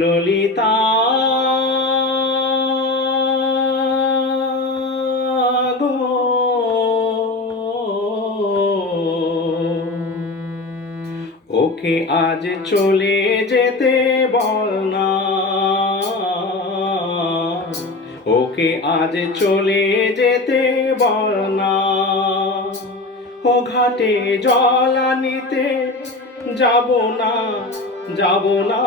ললিতা ওকে আজ চলে যেতে বল না। ওকে আজ চলে যেতে বল না। ও ঘাটে জল আনিতে যাব না যাব না।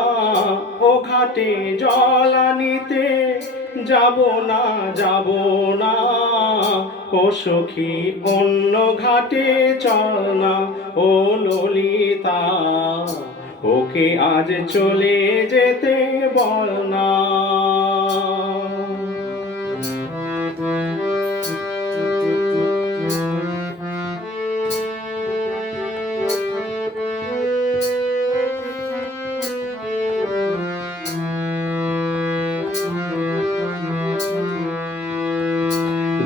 ও ঘাটে জল আনিতে যাব না যাব না। ও সখী, অন্য ঘাটে চল না। ও ললিতা, ওকে আজ চলে যেতে বল না।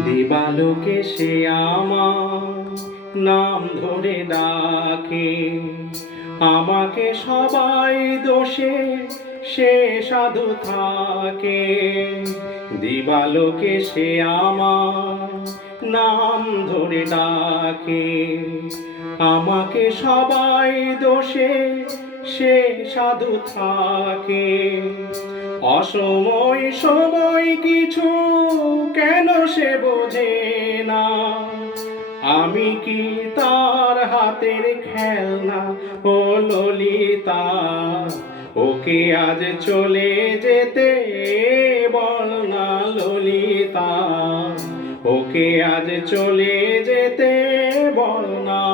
দিবালোকে সে আমার নাম ধরে ডাকে। আমাকে সবাই দোষে, সে সাধু থাকে। দিবালোকে সে আমার নাম ধরে ডাকে। আমাকে সবাই দোষে, সে সাধু থাকে। অসময় সময় কিছু কেন সে বোঝে না? আমি কি তার হাতের খেলনা? ও ললিতা, ওকে আজ চলে যেতে বল না ললিতা। ওকে আজ চলে যেতে বল না।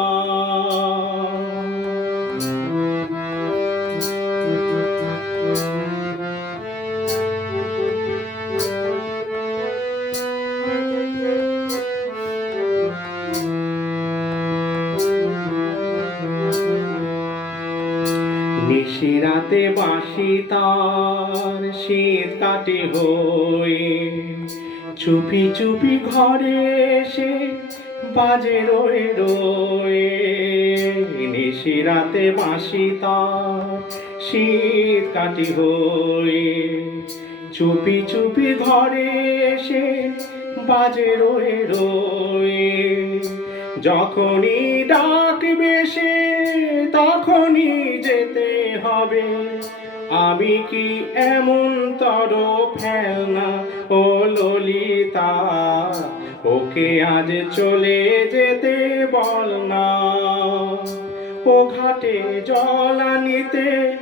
নিশিরাতে বাঁশি তার শীত কাটে হয়ে। চুপি চুপি ঘরে এসে বাজে রয়ে রয়ে। নিশিরাতে বাঁশি তার শীত কাটি হয়ে। চুপি চুপি ঘরে এসে বাজে রয়ে রয়ে। যখনই ডাকবে সে তখনই যেতে হবে। আমি কি এমন তর ফেলনা? ও ললিতা, ওকে আজ চলে যেতে বল না। ঘাটে জল আনিতে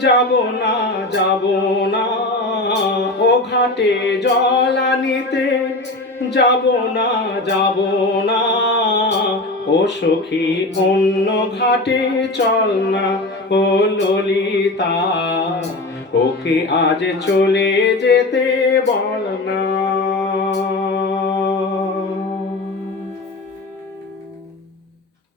যাব না যাব না। ও ঘাটে জল আনিতে যাব না যাব না। ও সখী, অন্য ঘাটে চল না, ও ললিতা। ওকে আজ চলে যেতে বল না।